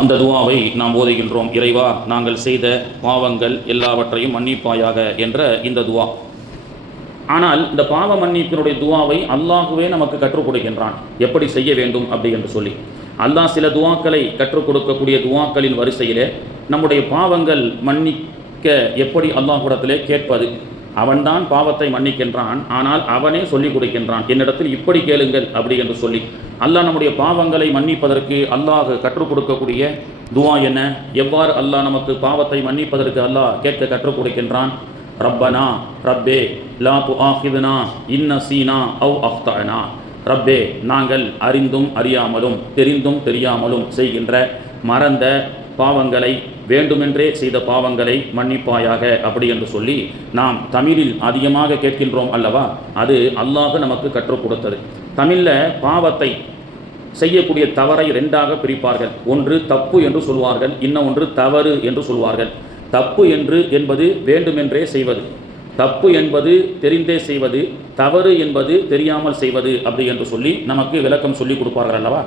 அந்த துவாவை நாம் ஓதுகின்றோம். இறைவா, நாங்கள் செய்த பாவங்கள் எல்லாவற்றையும் மன்னிப்பாயாக என்ற இந்த துவா. ஆனால் இந்த பாவ மன்னிப்பினுடைய துவாவை அல்லாஹுவே நமக்கு கற்றுக் கொடுக்கின்றான், எப்படி செய்ய வேண்டும் அப்படி என்று சொல்லி. அல்லாஹ் சில துவாக்களை கற்றுக் கொடுக்கக்கூடிய துவாக்களின் வரிசையிலே நம்முடைய பாவங்கள் மன்னிக்க எப்படி அல்லாஹ்விடத்திலே கேட்பது. அவன்தான் பாவத்தை மன்னிக்கின்றான், ஆனால் அவனே சொல்லிக் கொடுக்கின்றான், என்னிடத்தில் இப்படி கேளுங்கள் அப்படி என்று சொல்லி. அல்லாஹ் நம்முடைய பாவங்களை மன்னிப்பதற்கு அல்லாஹ் கற்றுக் கொடுக்கக்கூடிய துவா என்ன, எவ்வாறு அல்லாஹ் நமக்கு பாவத்தை மன்னிப்பதற்கு அல்லாஹ் கேட்க கற்றுக் கொடுக்கின்றான். ரப்பனா ரப்பே லா துஆஹிதுனா இன் நஸீனா அவ் அக்தஅனா. ரப்பே, நாங்கள் அறிந்தும் அறியாமலும் தெரிந்தும் தெரியாமலும் செய்கின்ற மறந்த பாவங்களை, வேண்டுமென்றே செய்த பாவங்களை மன்னிப்பாயாக அப்படி என்று சொல்லி நாம் தமிழில் அதிகமாக கேட்கின்றோம் அல்லவா. அது அல்லாஹ் நமக்கு கற்றுக் கொடுத்தது. தமிழில் பாவத்தை செய்யக்கூடிய தவறை ரெண்டாக பிரிப்பார்கள். ஒன்று தப்பு என்று சொல்வார்கள், இன்னொன்று தவறு என்று சொல்வார்கள். தப்பு என்பது வேண்டுமென்றே செய்வது, தப்பு என்பது தெரிந்தே செய்வது, தவறு என்பது தெரியாமல் செய்வது அப்படி என்று சொல்லி நமக்கு விளக்கம் சொல்லி கொடுப்பார்கள் அல்லவா.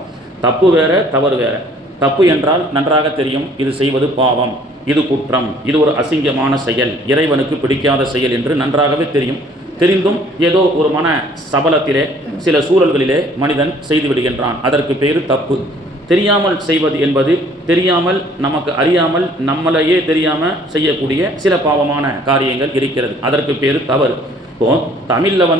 தப்பு வேற, தவறு வேற. தப்பு என்றால் நன்றாக தெரியும், இது செய்வது பாவம், இது குற்றம், இது ஒரு அசிங்கமான செயல், இறைவனுக்கு பிடிக்காத செயல் என்று நன்றாகவே தெரியும். தெரிந்தும் ஏதோ ஒரு மன சபலத்திலே சில சூழல்களிலே மனிதன் செய்து விடுகின்றான், அதற்கு பேர் தப்பு. தெரியாமல் செய்வது என்பது தெரியாமல், நமக்கு அறியாமல், நம்மளையே தெரியாமல் செய்யக்கூடிய சில பாவமான காரியங்கள் இருக்கிறது, அதற்கு பேர் தவறு. இப்போ தமிழில்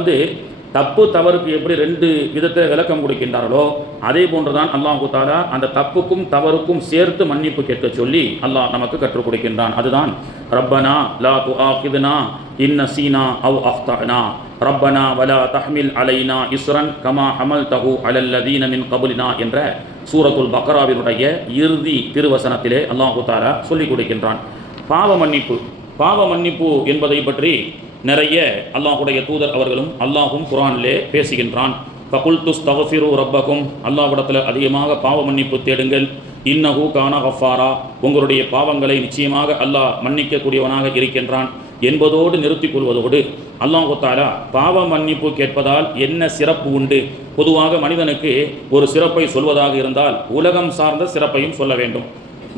தப்பு தவறுக்கு எப்படி ரெண்டு விதத்தை விளக்கம் கொடுக்கின்றார்களோ அதே போன்றுதான் அல்லாஹ் தஆலா அந்த தப்புக்கும் தவறுக்கும் சேர்த்து மன்னிப்பு கேட்க சொல்லி அல்லாஹ் நமக்கு கற்றுக் கொடுக்கின்றான். அதுதான் ரப்பனா லா துஆஹிதுனா இன் நஸீனா அவ் அக்தஅனா ரப்பனா வலா தஹ்மில் அலைனா இஸ்ரன் கமா ஹமல்தஹு அலல்லதீன மின் கப்லினா என்ற சூரத்துல் பக்ராவினுடைய இறுதி திருவசனத்திலே அல்லாஹ் தஆலா சொல்லிக் கொடுக்கின்றான். பாவ மன்னிப்பு என்பதை பற்றி நிறைய அல்லாஹுடைய தூதர் அவர்களும் அல்லாஹும் குர்ஆனிலே பேசுகின்றான். ஃபகுல்துஸ்தக்ஃபிரு ரப்பக்கும், அல்லாஹ்விடத்தில் அதிகமாக பாவ மன்னிப்பு தேடுங்கள். இன்னஹு கான கஃபாரா, உங்களுடைய பாவங்களை நிச்சயமாக அல்லாஹ் மன்னிக்கக்கூடியவனாக இருக்கின்றான் என்பதோடு நிறுத்திக் கொள்வதோடு அல்லாஹ் தஆலா பாவ மன்னிப்பு கேட்பதால் என்ன சிறப்பு உண்டு. பொதுவாக மனிதனுக்கு ஒரு சிறப்பை சொல்வதாக இருந்தால் உலகம் சார்ந்த சிறப்பையும் சொல்ல வேண்டும்.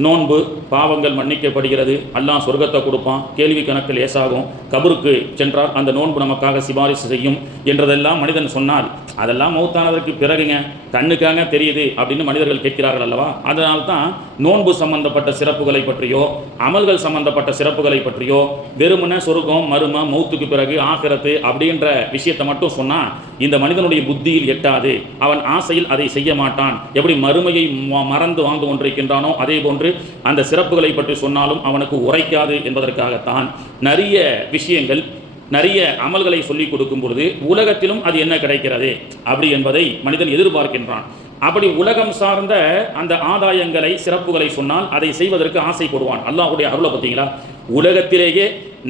நோன்பு, பாவங்கள் மன்னிக்கப்படுகிறது, அல்லாஹ் சொர்க்கத்தை கொடுப்பான், கேள்வி கணக்கு லேசாகும், கபருக்கு சென்றால் அந்த நோன்பு நமக்காக சிபாரிசு செய்யும் என்றதெல்லாம் மனிதன் சொன்னால் அதெல்லாம் மௌத்தானதற்கு பிறகுங்க, கண்ணுக்காக தெரியுது அப்படின்னு மனிதர்கள் கேட்கிறார்கள் அல்லவா. அதனால்தான் நோன்பு சம்பந்தப்பட்ட சிறப்புகளை பற்றியோ அமல்கள் சம்பந்தப்பட்ட சிறப்புகளை பற்றியோ வெறுமன சொர்க்கம், மறுமை, மௌத்துக்கு பிறகு ஆகிரத்து அப்படின்ற விஷயத்தை மட்டும் சொன்னால் இந்த மனிதனுடைய புத்தியில் எட்டாது, அவன் ஆசையில் அதை செய்ய மாட்டான். எப்படி மறுமையை மறந்து வாழ்ந்து கொண்டிருக்கின்றானோ அதே போன்று அந்த சிறப்புகளை பற்றி சொன்னாலும் அவனுக்கு உரைக்காது என்பதற்காகத்தான் நிறைய விஷயங்கள், நிறைய அமல்களை சொல்லிக் கொடுக்கும் பொழுது உலகத்திலும் அது என்ன கிடைக்கிறது அப்படி என்பதை மனிதன் எதிர்பார்க்கின்றான். அப்படி உலகம் சார்ந்த அந்த ஆதாயங்களை, சிறப்புகளை சொன்னால் அதை செய்வதற்கு ஆசைப்படுவான். அல்லாஹ்வுடைய அருளை பார்த்தீங்களா, உலகத்திலேயே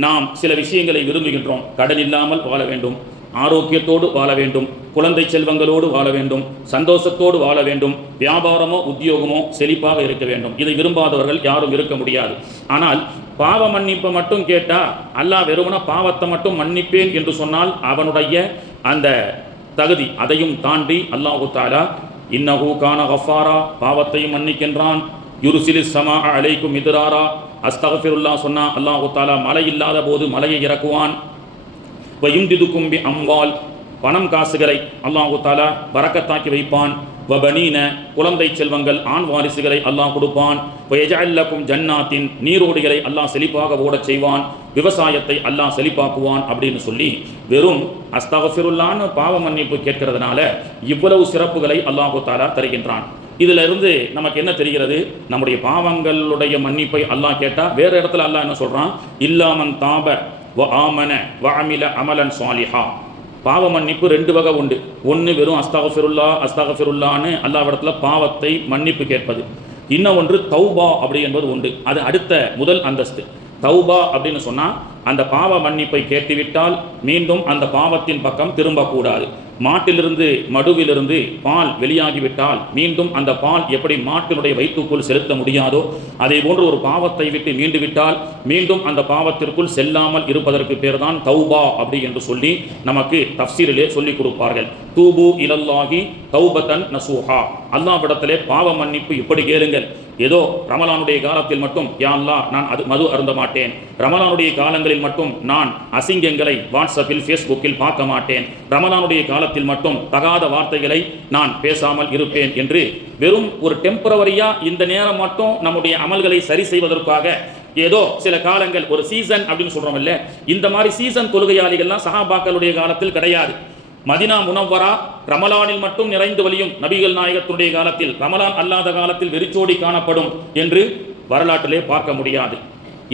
நாம் சில விஷயங்களை விரும்புகின்றோம். கடன் இல்லாமல் வாழ வேண்டும், ஆரோக்கியத்தோடு வாழ வேண்டும், குழந்தை செல்வங்களோடு வாழ வேண்டும், சந்தோஷத்தோடு வாழ வேண்டும், வியாபாரமோ உத்தியோகமோ செழிப்பாக இருக்க வேண்டும். இதை விரும்பாதவர்கள் யாரும் இருக்க முடியாது. ஆனால் பாவ மன்னிப்பை மட்டும் கேட்டால் அல்லாஹ் வெறுமன பாவத்தை மட்டும் மன்னிப்பேன் என்று சொன்னால் அவனுடைய அந்த தகுதி அதையும் தாண்டி அல்லாஹ் தஆலா இன்னஹு கான கஃபாரா, பாவத்தையும் மன்னிக்கின்றான். யுர்சிலிஸ் ஸமா அலைக்கும் மித்ராரா, அஸ்தக்ஃபிருல்லாஹ் சொன்னா அல்லாஹ் தஆலா மழை இல்லாத போது மழையை இறக்குவான். வயும்திதுக்கும் பி அம்வால், பணம் காசுகளை அல்லாஹ் தஆலா பரக்கத்தாக்கி வைப்பான். வபனீன, குழந்தை செல்வங்கள், ஆண் வாரிசுகளை அல்லாஹ் கொடுப்பான். வயஜஅல் லக்கும் ஜன்னாத்தின், நீரோடிகளை அல்லாஹ் செழிப்பாக ஓடச் செய்வான். விவசாயத்தை அல்லாஹ் செழிப்பாக்குவான் அப்படின்னு சொல்லி வெறும் அஸ்தக்ஃபிருல்லாஹ்னு பாவ மன்னிப்பு கேட்கறதுனால இவ்வளவு சிறப்புகளை அல்லாஹ் தஆலா தருகின்றான். இதிலிருந்து நமக்கு என்ன தெரிகிறது, நம்முடைய பாவங்களுடைய மன்னிப்பை அல்லாஹ் கேட்டால் வேறு இடத்துல அல்லாஹ் என்ன சொல்கிறான், இல்லாமன் தாப வ ஆமன வ அமில அமலன் சாலிஹா. பாவ மன்னிப்பு ரெண்டு வகை உண்டு. ஒன்று வெறும் அஸ்தக்ஃபிருல்லான்னு அல்லாஹ்விடத்தில் பாவத்தை மன்னிப்பு கேட்பது. இன்னும் ஒன்று தௌபா அப்படி என்பது உண்டு. அது அடுத்த முதல் அந்தஸ்து. தௌபா அப்படின்னு சொன்னால் அந்த பாவ மன்னிப்பை கேட்டுவிட்டால் மீண்டும் அந்த பாவத்தின் பக்கம் திரும்பக்கூடாது. மாட்டிலிருந்து மடுவிலிருந்து பால் வெளியாகிவிட்டால் மீண்டும் அந்த பால் எப்படி மாட்டினுடைய வயிற்றுக்குள் செலுத்த முடியாதோ அதே போன்று ஒரு பாவத்தை விட்டு மீண்டு விட்டால் மீண்டும் அந்த பாவத்திற்குள் செல்லாமல் இருப்பதற்கு பேர் தான் தௌபா அப்படி என்று சொல்லி நமக்கு தஃப்சீரிலே சொல்லிக் கொடுப்பார்கள். தூபு இலல்லாஹி தௌபத்தன் நசூஹா, அல்லாஹ்விடத்திலே பாவ மன்னிப்பு இப்படி கேளுங்கள். ஏதோ ரமலானுடைய காலத்தில் மட்டும் யா அல்லாஹ் நான் மது அருந்த மாட்டேன், ரமலானுடைய காலங்களில் மட்டும் நான் அசிங்கங்களை வாட்ஸ்அப்பில் ஃபேஸ்புக்கில் பார்க்க மாட்டேன், ரமலானுடைய காலத்தில் மட்டும் தகாத வார்த்தைகளை நான் பேசாமல் இருப்பேன் என்று வெறும் ஒரு டெம்பரவரியா இந்த நேரம் மட்டும் நம்முடைய அமல்களை சரி செய்வதற்காக ஏதோ சில காலங்கள் ஒரு சீசன் அப்படின்னு சொல்றோம் இல்ல, இந்த மாதிரி சீசன் தொழுகையாளிகள்லாம் சஹாபாக்களுடைய காலத்தில் கிடையாது. மதினா முனவ்வரா ரமலானில் மட்டும் நிறைந்து வழியும் நபிகள் நாயகத்துடைய காலத்தில், ரமலான் அல்லாத காலத்தில் வெறிச்சோடி காணப்படும் என்று வரலாற்றிலே பார்க்க முடியாது.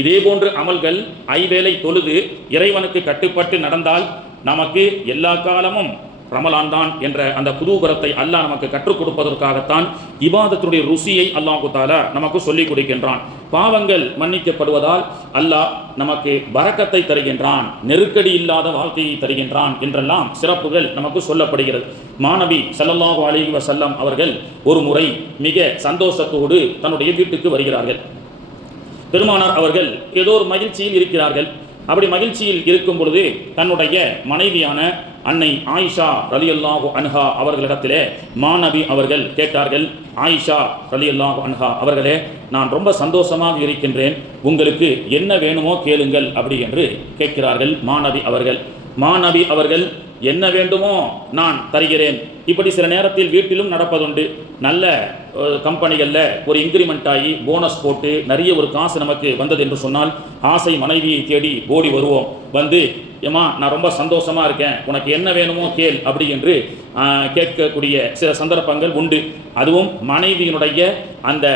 இதே போன்று அமல்கள் ஐவேளை தொழுது இறைவனுக்கு கட்டுப்பட்டு நடந்தால் நமக்கு எல்லா காலமும் ரமலான் தான் என்ற அந்த குதூகலத்தை அல்லாஹ் நமக்கு கற்றுக் கொடுப்பதற்காகத்தான் இபாதத்துடைய ருசியை அல்லாஹு தஆலா நமக்கு சொல்லிக் கொடுக்கின்றான். பாவங்கள் மன்னிக்கப்படுவதால் அல்லாஹ் நமக்கு பரக்கத்தை தருகின்றான், நெருக்கடி இல்லாத வாழ்க்கையை தருகின்றான் என்றெல்லாம் சிறப்புகள் நமக்கு சொல்லப்படுகிறது. மாநபி ஸல்லல்லாஹு அலைஹி வஸல்லம் அவர்கள் ஒரு முறை மிக சந்தோஷத்தோடு தன்னுடைய வீட்டுக்கு வருகிறார்கள். பெருமானார் அவர்கள் ஏதோ ஒரு மகிழ்ச்சியில் இருக்கிறார்கள். அப்படி மகிழ்ச்சியில் இருக்கும் பொழுது தன்னுடைய மனைவியான அன்னை ஆயிஷா ரலியல்லாஹு அன்ஹா அவர்களிடத்திலே மாநபி அவர்கள் கேட்டார்கள், ஆயிஷா ரலியல்லாஹு அன்ஹா அவர்களே, நான் ரொம்ப சந்தோஷமாக இருக்கின்றேன், உங்களுக்கு என்ன வேணுமோ கேளுங்கள் அப்படி என்று கேட்கிறார்கள் மாநபி அவர்கள். மாநபி அவர்கள் என்ன வேண்டுமோ நான் தருகிறேன். இப்படி சில நேரத்தில் வீட்டிலும் நடப்பதுண்டு. நல்ல கம்பெனிகளில் ஒரு இன்க்ரிமெண்ட் ஆகி போனஸ் போட்டு நிறைய ஒரு காசு நமக்கு வந்தது என்று சொன்னால் ஆசை மனைவியை தேடி ஓடி வருவோம். வந்து ஏமா நான் ரொம்ப சந்தோஷமாக இருக்கேன், உனக்கு என்ன வேணுமோ கேள் அப்படி என்று கேட்கக்கூடிய சில சந்தர்ப்பங்கள் உண்டு. அதுவும் மனைவியினுடைய அந்த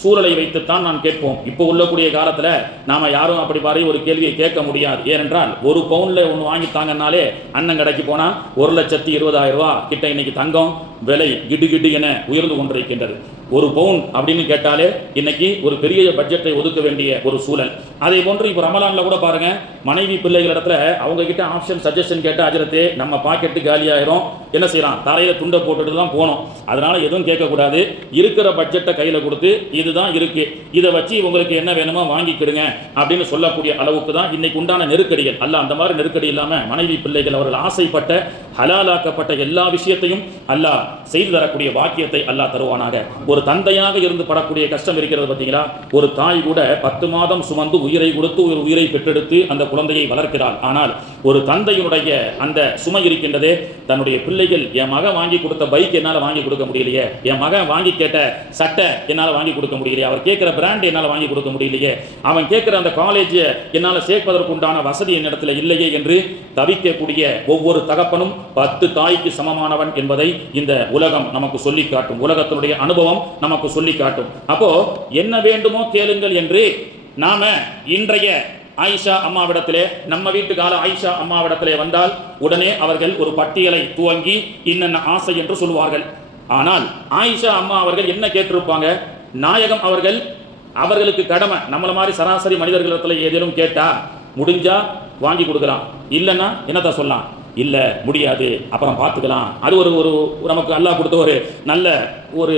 சூழலை வைத்துத்தான் நான் கேட்போம். இப்போ உள்ளக்கூடிய காலத்தில் நாம் யாரும் அப்படி மாதிரி ஒரு கேள்வியை கேட்க முடியாது. ஏனென்றால் ஒரு பவுனில் ஒன்று வாங்கித்தாங்கன்னாலே அண்ணன் கடைக்கு போனால் 1,20,000 ரூபா கிட்ட இன்னைக்கு தங்கம் விலை கிடு கிடு என உயர்ந்து கொண்டிருக்கின்றது. ஒரு பவுன் அப்படின்னு கேட்டாலே இன்னைக்கு ஒரு பெரிய பட்ஜெட்டை ஒதுக்க வேண்டிய ஒரு சூழல். அதே போன்று இப்போ ரமலானில் கூட பாருங்க, மனைவி பிள்ளைகள் இடத்துல அவங்க கிட்ட ஆப்ஷன் சஜஷன் கேட்டால் அஜரத்தே நம்ம பாக்கெட்டு காலியாயிரும், என்ன செய்யலாம், தரையில் துண்டை போட்டுட்டு தான் போனோம், அதனால எதுவும் கேட்கக்கூடாது, இருக்கிற பட்ஜெட்டை கையில் கொடுத்து இதுதான் இருக்கு, இதை வச்சு உங்களுக்கு என்ன வேணுமோ வாங்கிக்கிடுங்க அப்படின்னு சொல்லக்கூடிய அளவுக்கு தான் இன்னைக்கு உண்டான நெருக்கடிகள். அல்ல அந்த மாதிரி நெருக்கடி இல்லாமல் மனைவி பிள்ளைகள் அவர்கள் ஆசைப்பட்ட ஹலாலாக்கப்பட்ட எல்லா விஷயத்தையும் அல்லாஹ் செய்து தரக்கூடிய வாக்கியத்தை அல்லாஹ் தருவானாக. ஒரு தந்தையாக இருந்து படக்கூடிய கஷ்டம் இருக்கிறது பார்த்தீங்களா? ஒரு தாய் கூட 10 மாதம் சுமந்து உயிரை கொடுத்து ஒரு உயிரை பெற்றெடுத்து அந்த குழந்தையை வளர்க்கிறாள். ஆனால் ஒரு தந்தையினுடைய அந்த சுமை இருக்கின்றதே, தன்னுடைய பிள்ளைகள் என் மகன் வாங்கி கொடுத்த பைக் என்னால் வாங்கி கொடுக்க முடியலையே, என் மகன் வாங்கி கேட்ட சட்டை என்னால் வாங்கி கொடுக்க முடியலையே, அவர் கேட்கிற பிராண்ட் என்னால் வாங்கி கொடுக்க முடியலையே, அவன் கேட்கிற அந்த காலேஜ் என்னால் சேர்ப்பதற்குண்டான வசதி என்னிடத்தில் இல்லையே என்று தவிக்கக்கூடிய ஒவ்வொரு தகப்பனும் 10 தாய்க்கு சமமானவன் என்பதை இந்த உலகம் நமக்கு சொல்லி காட்டும். உலகத்தினுடைய அனுபவம் நமக்கு சொல்லி காட்டும். அப்போ என்ன வேண்டுமோ கேளுங்கள் என்று நாம இன்றைய ஆயிஷா அம்மாவிடத்திலே, நம்ம வீட்டுக்கால ஆயிஷா அம்மாவிடத்திலே வந்தால் உடனே அவர்கள் ஒரு பட்டியலை துவங்கி இன்னென்ன ஆசை என்று சொல்வார்கள். ஆனால் ஆயிஷா அம்மா அவர்கள் என்ன கேட்டிருப்பாங்க? நாயகம் அவர்கள் அவர்களுக்கு கடமை, நம்மள மாதிரி சராசரி மனிதர்களிடத்தில் ஏதேனும் கேட்டா முடிஞ்சா வாங்கி கொடுக்கலாம், இல்லைன்னா என்னத்த சொல்லலாம், இல்லை முடியாது அப்புறம் பார்த்துக்கலாம், அது ஒரு ஒரு நமக்கு அல்லாஹ் கொடுத்த ஒரு நல்ல ஒரு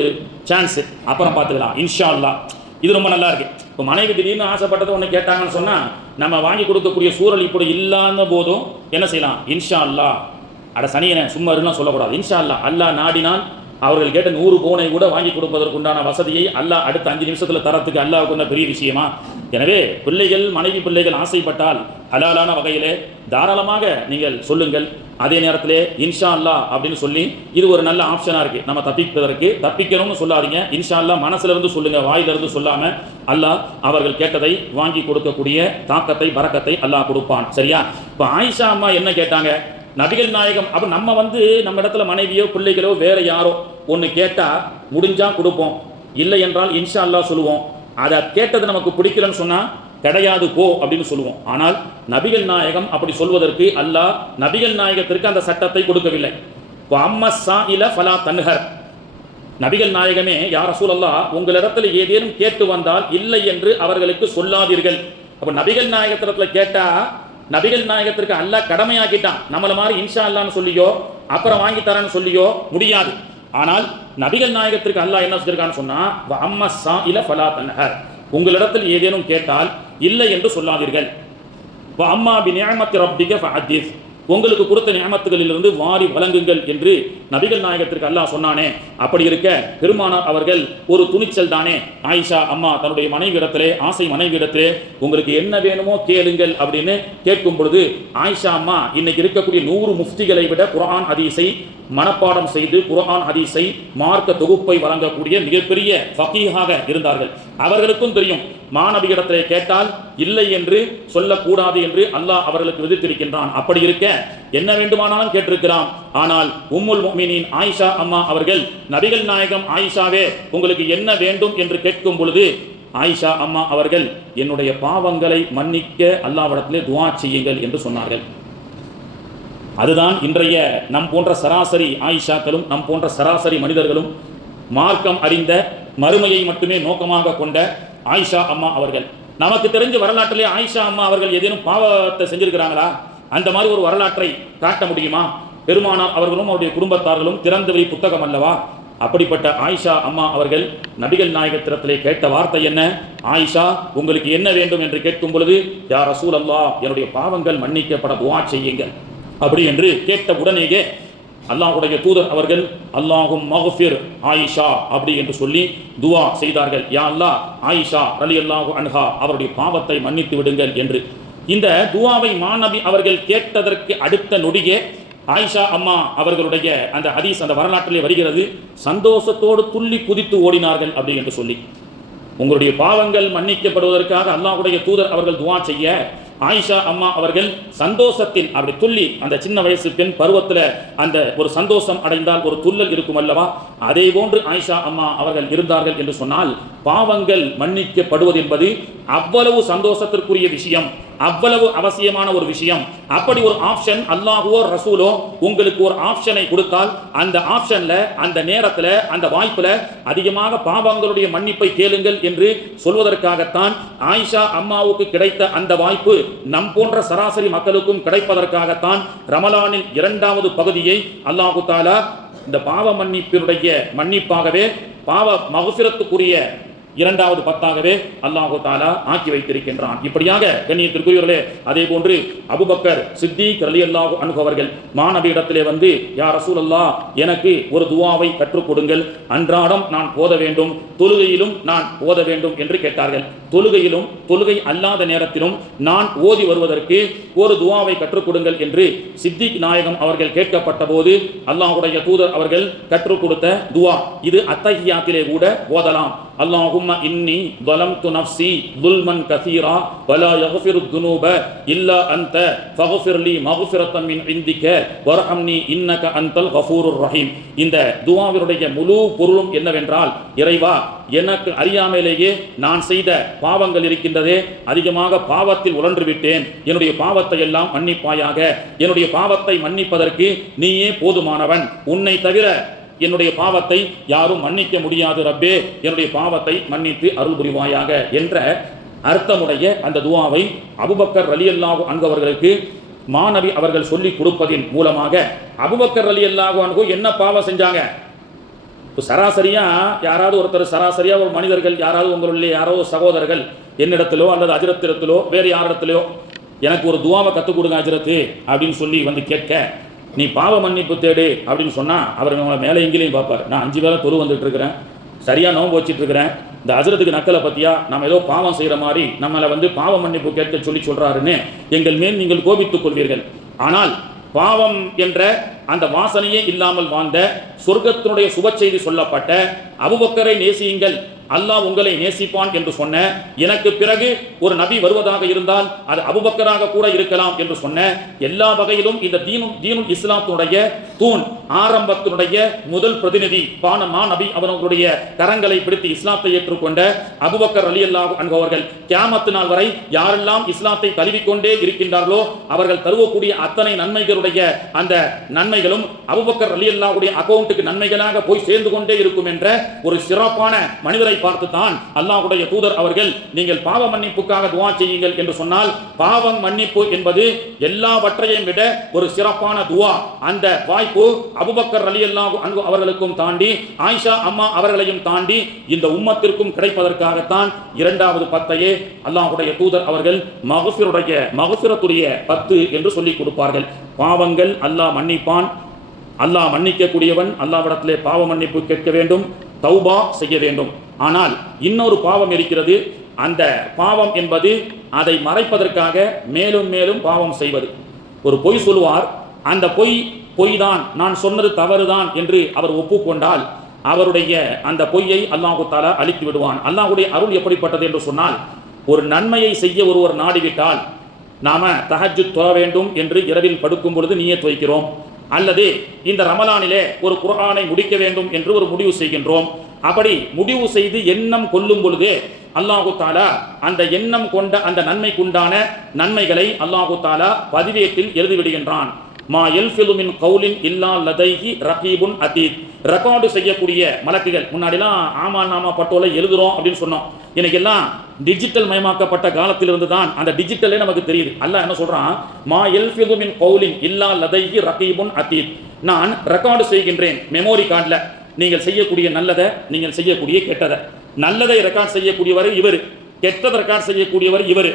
சான்ஸ், அப்புறம் பார்த்துக்கலாம் இன்ஷா அல்லாஹ். இது ரொம்ப நல்லா இருக்கு. இப்போ மனைவி திடீர்னு ஆசைப்பட்டதை ஒன்று கேட்டாங்கன்னு சொன்னால் நம்ம வாங்கி கொடுக்கக்கூடிய சூழல் இப்படி இல்லாத போதும் என்ன செய்யலாம், இன்ஷா அல்லாஹ், அட சனியனை சும்மா இருலாம் சொல்லக்கூடாது, இன்ஷா அல்லாஹ், அல்லாஹ் நாடினால் அவர்கள் கேட்ட 100 பவுனை கூட வாங்கி கொடுப்பதற்குண்டான வசதியை அல்லாஹ் அடுத்த 5 நிமிஷத்தில் தரத்துக்கு அல்லாஹ்வுக்கு என்ன பெரிய விஷயமா? எனவே பிள்ளைகள் மனைவி பிள்ளைகள் ஆசைப்பட்டால் ஹலாலான வகையிலே தாராளமாக நீங்கள் சொல்லுங்கள். அதே நேரத்திலே இன்ஷா அல்லாஹ் அப்படின்னு சொல்லி இது ஒரு நல்ல ஆப்ஷனாக இருக்குது. நம்ம தப்பிப்பதற்கு தப்பிக்கணும்னு சொல்லாதீங்க, இன்ஷா அல்லாஹ் மனசுலேருந்து சொல்லுங்கள், வாயிலிருந்து சொல்லாமல் அல்லாஹ் அவர்கள் கேட்டதை வாங்கி கொடுக்கக்கூடிய தாக்கத்தை பரக்கத்தை அல்லாஹ் கொடுப்பான். சரியா? இப்போ ஆயிஷா அம்மா என்ன கேட்டாங்க? நபிகள் நாயகம் அப்போ நம்ம இடத்துல மனைவியோ பிள்ளைகளோ வேற யாரோ ஒன்று கேட்டால் முடிஞ்சா கொடுப்போம், இல்லை என்றால் இன்ஷா அல்லாஹ் சொல்லுவோம். அதை கேட்டது நமக்கு பிடிக்கலன்னு சொன்னால் கிடையாது போ அப்படின்னு சொல்லுவோம். ஆனால் நபிகள் நாயகம் அப்படி சொல்வதற்கு அல்லாஹ் நபிகள் நாயகத்திற்கு அந்த சட்டத்தை கொடுக்கவில்லை. ஃபலா தன்ஹர், நபிகள் நாயகமே யா ரசூலல்லாஹ் உங்களிடத்தில் ஏதேனும் கேட்டு வந்தால் இல்லை என்று அவர்களுக்கு சொல்லாதீர்கள். அப்போ நபிகள் நாயகத்திடத்தில் கேட்டா நபிகள் நாயகத்திற்கு அல்லாஹ் கடமையாக்கிட்டான். நம்மள மாதிரி இன்ஷா அல்லான்னு சொல்லியோ அப்புறம் வாங்கி தரேன்னு சொல்லியோ முடியாது. ஆனால் நபிகள் நாயகத்திற்கு அல்லாஹ் என்ன சொல்லியிருக்கான்னு சொன்னா அம்மா சாஇல ஃபலா தன்ஹர், உங்களிடத்தில் ஏதேனும் கேட்டால் இல்லை என்று சொல்லாதீர்கள். அம்மா பிநிஅமத்தி ரப்பிக ஃபஹதீஸ், உங்களுக்கு கொடுத்த நியமத்துகளிலிருந்து வாரி வழங்குங்கள் என்று நபிகள் நாயகத்திற்கு அல்லாஹ் சொன்னானே. அப்படி இருக்க பெருமானார் அவர்கள் ஒரு துணிச்சல் தானே, ஆயிஷா அம்மா தன்னுடைய மனைவியிடத்திலே, ஆசை மனைவியிடத்திலே, உங்களுக்கு என்ன வேணுமோ கேளுங்கள் அப்படின்னு கேட்கும் பொழுது, ஆயிஷா அம்மா இன்னைக்கு இருக்கக்கூடிய 100 முஃப்திகளை விட குர்ஆன் ஹதீஸை மனப்பாடம் செய்து குர்ஆன் ஹதீஸை மார்க்க தொகுப்பை வழங்கக்கூடிய மிகப்பெரிய ஃபகீஹாக இருந்தார்கள். அவர்களுக்கும் தெரியும் மாணவியிடத்திலே கேட்டால் இல்லை என்று சொல்லக்கூடாது என்று அல்லாஹ் அவர்களுக்கு விதித்திருக்கின்றான். அப்படி இருக்க என்ன வேண்டுமானாலும் கேட்டிருக்கிறான். ஆனால் உம்முல் முஃமினீன் ஆயிஷா அம்மா அவர்கள் நபிகள் நாயகம், ஆயிஷாவே உங்களுக்கு என்ன வேண்டும் என்று கேட்கும் பொழுது ஆயிஷா அம்மா அவர்கள் என்னுடைய பாவங்களை மன்னிக்க அல்லாஹ்விடத்திலே துஆ செய்யுங்கள் என்று சொன்னார்கள். அதுதான் இன்றைய நம் போன்ற சராசரி ஆயிஷாக்களும் நம் போன்ற சராசரி மனிதர்களும் மார்க்கம் அறிந்த மறுமையை மட்டுமே நோக்கமாக கொண்ட ஆயிஷா அம்மா அவர்கள். நமக்கு தெரிஞ்ச வரலாற்றிலே ஆயிஷா அம்மா அவர்கள் ஏதேனும் பாவத்தை செஞ்சிருக்கிறாங்களா? அந்த மாதிரி ஒரு வரலாற்றை காட்ட முடியுமா? பெருமானார் அவர்களும் அவருடைய குடும்பத்தார்களும் திறந்தவெளி புத்தகம் அல்லவா? அப்படிப்பட்ட ஆயிஷா அம்மா அவர்கள் நபிகள் நாயகத்திடத்திலே கேட்ட வார்த்தை என்ன? ஆயிஷா உங்களுக்கு என்ன வேண்டும் என்று கேட்கும் பொழுது, யா ரசூலல்லாஹ் என்னுடைய பாவங்கள் மன்னிக்கப்பட துஆ செய்யுங்கள் அப்படி என்று கேட்ட உடனேயே அல்லாஹ்வுடைய தூதர் அவர்கள் அல்லாஹும் மக்ஃபிர் ஆயிஷா அப்படி என்று சொல்லி துஆ செய்தார்கள். யா அல்லாஹ் ஆயிஷா ரலியல்லாஹு அன்ஹா அவருடைய பாவத்தை மன்னித்து விடுங்கள் என்று. இந்த துஆவை மாநபி அவர்கள் கேட்டதற்கு அடுத்த நொடியே ஆயிஷா அம்மா அவர்களுடைய அந்த ஹதீஸ் அந்த வரலாற்றிலே வருகிறது, சந்தோஷத்தோடு துள்ளி குதித்து ஓடினார்கள் அப்படி என்று சொல்லி. உங்களுடைய பாவங்கள் மன்னிக்கப்படுவதற்காக அல்லாஹ்வுடைய தூதர் அவர்கள் துஆ செய்ய ஆயிஷா அம்மா அவர்கள் சந்தோஷத்தில் அப்படி துள்ளி, அந்த சின்ன வயசு பெண் பருவத்தில் அந்த ஒரு சந்தோஷம் அடைந்தால் ஒரு துள்ளல் இருக்கும் அல்லவா, அதே போன்று ஆயிஷா அம்மா அவர்கள் இருந்தார்கள் என்று சொன்னால், பாவங்கள் மன்னிக்கப்படுவது என்பது அவ்வளவு சந்தோஷத்திற்குரிய விஷயம், அவ்வளவு அவசியமான ஒரு விஷயம். அப்படி ஒரு ஆப்ஷன் அல்லாஹ்வோ ரசூலோ உங்களுக்கு ஒரு ஆப்ஷனை கொடுத்தால், அந்த ஆப்ஷன்ல அந்த நேரத்தில் அந்த வாய்ப்புல அதிகமாக பாவங்களுடைய மன்னிப்பை கேளுங்கள் என்று சொல்வதற்காகத்தான் ஆயிஷா அம்மாவுக்கு கிடைத்த அந்த வாய்ப்பு நம் போன்ற சராசரி மக்களுக்கும் கிடைப்பதற்காகத்தான் ரமலானின் 2வது பகுதியை அல்லாஹு தஆலா இந்த பாவ மன்னிப்பினுடைய மன்னிப்பாகவே, பாவ மக்ஃபிரத்துக்குரிய 2வது பத்தாகவே அல்லாஹு தஆலா ஆக்கி வைத்திருக்கின்றான். இப்படியாக கண்ணியத்திற்குரியவர்களே, அதே போன்று அபூபக்கர் சித்திக் ரலியல்லாஹு அன்ஹு அவர்கள் மாநபியிடத்திலே வந்து, யா ரசூலல்லாஹ் எனக்கு ஒரு துஆவை கற்றுக் கொடுங்கள், அன்றாடம் நான் ஓத வேண்டும், தொழுகையிலும் நான் ஓத வேண்டும் என்று கேட்டார்கள். தொழுகையிலும் தொழுகை அல்லாத நேரத்திலும் நான் ஓதி வருவதற்கு ஒரு துஆவை கற்றுக் கொடுங்கள் என்று சித்திக் நாயகம் அவர்கள் கேட்கப்பட்ட போது அல்லாஹ்வுடைய தூதர் அவர்கள் கற்றுக் கொடுத்த துஆ இது. அத்தஹியாத்திலே கூட ஓதலாம். அல்லாஹும்ம இன்னி ظلمت نفسي ظلما كثيرا ولا يغفر الذنوب الا انت فاغفر لي مغفرة من عندك وارحمني انك انت الغفور الرحيم. இந்த துஆவினுடைய முழு பொருளும் என்னவென்றால், இறைவா எனக்கு அறியாமலேயே நான் செய்த பாவங்கள் இருக்கின்றதே, அதிகமாக பாவத்தில் உழன்று விட்டேன், என்னுடைய பாவத்தை எல்லாம் மன்னிப்பாயாக, என்னுடைய பாவத்தை மன்னிப்பதற்கு நீயே போதுமானவன், உன்னை தவிர என்னுடைய பாவத்தை யாரும் மன்னிக்க முடியாது ரப்பே, என்னுடைய பாவத்தை மன்னித்து அருள் புரிவாயாக என்ற அர்த்தமுடைய அந்த துஆவை அபூபக்கர் ரலியல்லாஹு அன்ஹு அவர்களுக்கு மாநபி அவர்கள் சொல்லி கொடுப்பதின் மூலமாக அபூபக்கர் ரலியல்லாஹு அன்ஹு என்ன பாவம் செஞ்சாங்க? இப்போ சராசரியா யாராவது ஒருத்தர், சராசரியா ஒரு மனிதர்கள் யாராவது உங்களுடைய யாரோ சகோதரர்கள் என்னிடத்திலோ அல்லது அஜரத்திடத்திலோ வேறு யாரிடத்திலோ எனக்கு ஒரு துஆவை கற்றுக் கொடுங்க அஜரத்து அப்படின்னு சொல்லி வந்து கேட்க, நீ பாவ மன்னிப்பு தேடு அப்படின்னு சொன்னால் அவர் நம்மளை மேலே எங்கேயும் பார்ப்பார். நான் 5 வேளை தொழு வந்துட்டு இருக்கிறேன், சரியாக நோன்பு வச்சுட்டு இருக்கிறேன், இந்த அஜரத்துக்கு நக்கலை பற்றியா நம்ம ஏதோ பாவம் செய்கிற மாதிரி நம்மளை வந்து பாவ மன்னிப்பு கேட்க சொல்கிறாருன்னு எங்கள் மேல் நீங்கள் கோபித்துக் கொள்வீர்கள். ஆனால் பாவம் என்ற அந்த வாசனையே இல்லாமல் வாழ்ந்த, சொர்க்கத்தினுடைய சுப செய்தி சொல்லப்பட்ட அபூபக்கரை நேசியுங்கள், அல்லாஹ் உங்களை நேசிப்பான் என்று சொன்ன, எனக்கு பிறகு ஒரு நபி வருவதாக இருந்தால் அது அபூபக்கராக கூட இருக்கலாம் என்று சொன்ன, எல்லா வகையிலும் இந்த தீனுல் இஸ்லாத்தினுடைய தூண், ஆரம்பத்தினுடைய முதல் பிரதிநிதி நபி அவர்களுடைய கரங்களை பிடித்து இஸ்லாத்தை ஏற்றுக்கொண்ட அபூபக்கர் ரலியல்லாஹு அன்ஹு அவர்கள் கியாமத் நாள் வரை யாரெல்லாம் இஸ்லாத்தை தழுவிக்கொண்டே இருக்கின்றார்களோ அவர்கள் தருவக்கூடிய அத்தனை நன்மைகளுடைய அந்த நன்மைகளும் அபூபக்கர் ரலியல்லாஹுடைய அக்கவுண்ட்டுக்கு நன்மைகளாக போய் சேர்ந்து கொண்டே இருக்கும் என்ற ஒரு சிறப்பான மனிதரை பார்த்துதான் அல்லாஹ்வுடைய தூதர் அவர்கள் நீங்கள் பாவ மன்னிப்புக்காக துஆ செய்யுங்கள் என்று சொன்னால், பாவம் மன்னிப்பு என்பது எல்லாவற்றையும் விட ஒரு சிறப்பான துஆ. அந்த வாய்ப்பு அபூபக்கர் ரலியல்லாஹு அன்ஹு அவர்களுக்கும் தாண்டி ஆயிஷா அம்மா அவர்களையும் தாண்டி இந்த உம்மத்திற்கும் கிடைப்பதற்காகத்தான் 2வது பத்தையே அல்லாஹ்வுடைய தூதர் அவர்கள் மக்ஃபிரத்துடைய 10 என்று சொல்லிக் கொடுப்பார்கள். பாவங்கள் அல்லாஹ் மன்னிப்பான். அல்லாஹ் மன்னிக்கக்கூடியவன். அல்லாஹ்விடத்திலே பாவ மன்னிப்பு கேட்க வேண்டும், தௌபா செய்ய வேண்டும். ஆனால் இன்னொரு பாவம் இருக்கிறது. அந்த பாவம் என்பது அதை மறைப்பதற்காக மேலும் மேலும் பாவம் செய்வது. ஒரு பொய் சொல்வார், அந்த பொய் தான், நான் சொன்னது தவறுதான் என்று அவர் ஒப்புக்கொண்டால் அவருடைய அந்த பொய்யை அல்லாஹு தஆலா அழித்து விடுவான். அல்லாஹ்வுடைய அருள் எப்படிப்பட்டது என்று சொன்னால், ஒரு நன்மையை செய்ய ஒருவர் நாடிவிட்டால், நாம தஹஜ்ஜுத் தொழ வேண்டும் என்று இரவில் படுக்கும் பொழுது நியத் வைக்கிறோம், அல்லது இந்த ரமலானிலே ஒரு குர்ஆனை முடிக்க வேண்டும் என்று ஒரு முடிவு செய்கின்றோம். அப்படி முடிவு செய்து எண்ணம் கொள்ளும் பொழுது அல்லாஹு தஆலா அந்த எண்ணம் கொண்ட அந்த நன்மைக்குண்டான நன்மைகளை அல்லாஹு தஆலா பதிவேட்டில் எழுதிவிடுகின்றான். மா யல்ஃபிது மின் கௌலின் இல்லா லதைஹி ரகீபுன் அதீத். ரெக்கார்டு செய்யக்கூடிய மலக்குகள், முன்னாடிலாம் ஆமா நாமா பட்டோலை எழுதுறோம் அப்படின்னு சொன்னோம். இன்னைக்கு எல்லாம் டிஜிட்டல் மயமாக்கப்பட்ட காலத்திலிருந்து தான் அந்த டிஜிட்டலே நமக்கு தெரியுது. அல்லாஹ் என்ன சொல்றான், மா யல்ஃபிது மின் கௌலின் இல்லா லதைஹி ரகீபுன் அதீத். நான் ரெக்கார்டு செய்கின்றேன் மெமோரி கார்டில் நீங்கள் செய்யக்கூடிய நல்லதை, நீங்கள் செய்யக்கூடிய கெட்டதை. நல்லதை ரெக்கார்ட் செய்யக்கூடியவர் இவர், கெட்டதை ரெக்கார்ட் செய்யக்கூடியவர் இவர்.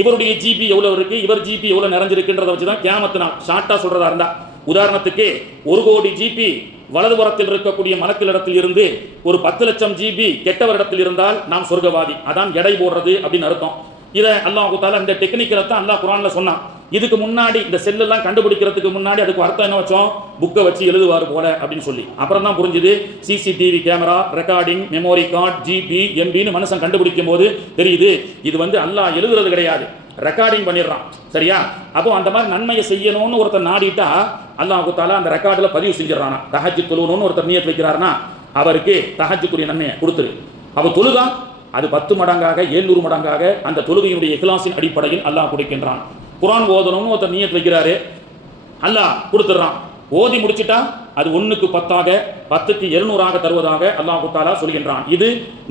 இவருடைய ஜிபி எவ்வளவு இருக்கு, இவர் ஜிபி எவ்வளவு நிறைஞ்சிருக்குன்றதை வச்சு தான் கியாமத்து நாள் ஷார்ட்டா சொல்றதா இருந்தா, உதாரணத்துக்கு 1 கோடி ஜிபி வலதுபுறத்தில் இருக்கக்கூடிய மலக்கிலிடத்தில் இருந்து ஒரு 10 லட்சம் ஜிபி கெட்டவரிடத்தில் இருந்தால் நாம் சொர்க்கவாதி. அதான் எடை போடுறது அப்படின்னு அர்த்தம். இதை அல்லாஹ் தஆலா இந்த டெக்னிக்கலை தான் அல்லாஹ் குர்ஆன்ல சொன்னான். இதுக்கு முன்னாடி இந்த செல்லெல்லாம் கண்டுபிடிக்கிறதுக்கு முன்னாடி அதுக்கு அர்த்தம் என்ன வச்சோம், புக்கை வச்சு எழுதுவார் போல அப்படின்னு சொல்லி. அப்புறம் தான் புரிஞ்சுது CCTV camera, recording, memory card, GB, எம்பின்னு மனுஷன் கண்டுபிடிக்கும் போது தெரியுது இது அல்லாஹ் எழுதுறது கிடையாது, ரெக்கார்டிங் பண்ணிடுறான். சரியா? அப்போ அந்த மாதிரி நன்மையை செய்யணும்னு ஒருத்தர் நாடிட்டா அல்லாஹ் தஆலா அந்த ரெக்கார்டில் பதிவு செஞ்சிடறானா. தஹஜ்ஜுத் தொழுகணும்னு ஒருத்தர் நியத் வைக்கிறாருன்னா அவருக்கு தஹஜ்ஜுக்குரிய நன்மையை கொடுத்துரு. அவ தொழுதா அது 10 மடங்காக 700 மடங்காக அந்த தொழுகையினுடைய இக்லாஸின் அடிப்படையில் அல்லாஹ் கொடுக்கின்றான். குர்ஆன் ஓதணும்னு ஒருத்தர் நியத் வைக்கிறாரு, அல்லாஹ் கொடுத்துட்றான். ஓதி முடிச்சுட்டா அது 1க்கு 10ஆக 10க்கு 200ஆக தருவதாக அல்லாஹ் தஆலா சொல்கின்றான். இது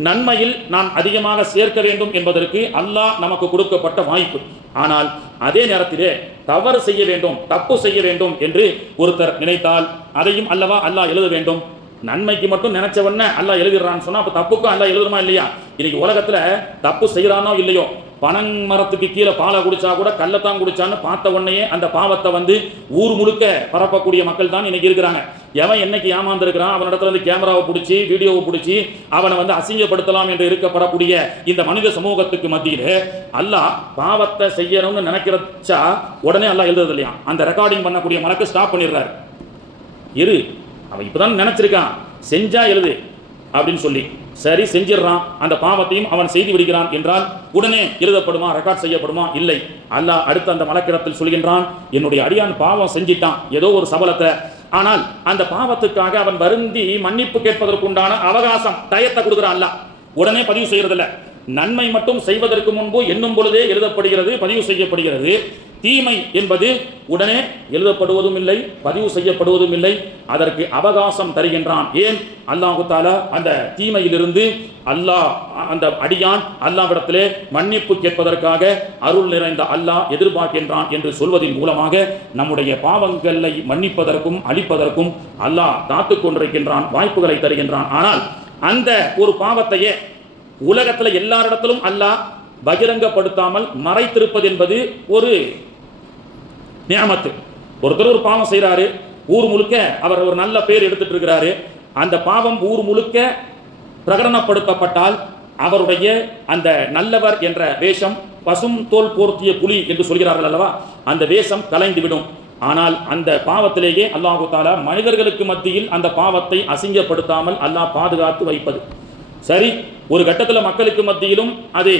நன்மையில் நாம் அதிகமாக சேர்க்க வேண்டும் என்பதற்கு அல்லாஹ் நமக்கு கொடுக்கப்பட்ட வாய்ப்பு. ஆனால் அதே நேரத்திலே தவறு செய்ய வேண்டும், தப்பு செய்ய வேண்டும் என்று ஒருத்தர் நினைத்தால் அதையும் அல்லவா அல்லாஹ் எழுத வேண்டும். நன்மைக்கு மட்டும் நினைச்சவன அல்லாஹ் எழுதிடுறான்னு சொன்னா அப்ப தப்புக்கும் அல்லாஹ் எழுதுமா இல்லையா? இன்னைக்கு உலகத்துல தப்பு செய்யறானோ இல்லையோ, பனமரத்துக்கு கீழே பாலை குடிச்சா கூட கள்ளத்தான் குடிச்சான்னு பார்த்த உடனே அந்த பாவத்தை ஊர் முழுக்க பரப்பக்கூடிய மக்கள் தான் இன்னைக்கு இருக்கிறாங்க. எவன் என்னைக்கு ஏமாந்துருக்கிறான் அவனிடத்துல இருந்து கேமராவை பிடிச்சி வீடியோவை பிடிச்சி அவனை அசிங்கப்படுத்தலாம் என்று இருக்கப்படக்கூடிய இந்த மனித சமூகத்துக்கு மத்தியில் அல்லாஹ் பாவத்தை செய்யணும்னு நினைக்கிறச்சா உடனே அல்லாஹ் எழுதுறது இல்லையா? அந்த ரெக்கார்டிங் பண்ணக்கூடிய மலக்கு ஸ்டாப் பண்ணிடுறாரு. அவன் இப்பதான் நினைச்சிருக்கான், செஞ்சா எழுது அப்படின்னு சொல்லி. சரி செஞ்சிடறான், அந்த பாவத்தையும் அவன் செய்து விடுகிறான் என்றால் உடனே எழுதப்படுமா, ரெக்கார்ட் செய்யப்படுமா? இல்லை. அல்லாஹ் அடுத்த அந்த மலக்கிடத்தில் சொல்கின்றான், என்னுடைய அடியான் பாவம் செஞ்சிட்டான் ஏதோ ஒரு சபலத்தை, ஆனால் அந்த பாவத்துக்காக அவன் வருந்தி மன்னிப்பு கேட்பதற்குண்டான அவகாசம், டயத்தை கொடுக்குறான். அல்லாஹ் உடனே பதிவு செய்யறதில்ல. நன்மை மட்டும் செய்வதற்கு முன்பு எண்ணும் பொழுதே எழுதப்படுகிறது, பதிவு செய்யப்படுகிறது. தீமை என்பது உடனே எழுதப்படுவதும் இல்லை, பதிவு செய்யப்படுவதும் இல்லை. அதற்கு அவகாசம் தருகின்றான். ஏன்? அல்லாஹ் தஆலா அந்த தீமையிலிருந்து அல்லாஹ் அந்த அடியான் அல்லாஹ்விடத்திலே மன்னிப்பு கேட்பதற்காக அருள் நிறைந்த அல்லாஹ் எதிர்பார்க்கின்றான் என்று சொல்வதன் மூலமாக நம்முடைய பாவங்களை மன்னிப்பதற்கும் அழிப்பதற்கும் அல்லாஹ் காத்து கொண்டிருக்கின்றான், வாய்ப்புகளை தருகின்றான். ஆனால் அந்த ஒரு பாவத்தையே உலகத்தில் எல்லாரிடத்திலும் அல்லாஹ் பகிரங்கப்படுத்தாமல் மறைத்திருப்பது என்பது ஒரு நியமத்து. ஒருத்தர் ஒரு பாவம் செய்கிறாரு, ஊர் முழுக்க அவர் ஒரு நல்ல பேர் எடுத்துட்டு இருக்கிறாரு. அந்த பாவம் ஊர் முழுக்க பிரகடனப்படுத்தப்பட்டால் அவருடைய அந்த நல்லவர் என்ற வேஷம், பசும் தோல் போர்த்திய புலி என்று சொல்கிறார்கள் அல்லவா, அந்த வேஷம் கலைந்துவிடும். ஆனால் அந்த பாவத்திலேயே அல்லாஹ் தஆலா மனிதர்களுக்கு மத்தியில் அந்த பாவத்தை அசிங்கப்படுத்தாமல் அல்லாஹ் பாதுகாத்து வைப்பது. சரி, ஒரு கட்டத்தில் மக்களுக்கு மத்தியிலும் அது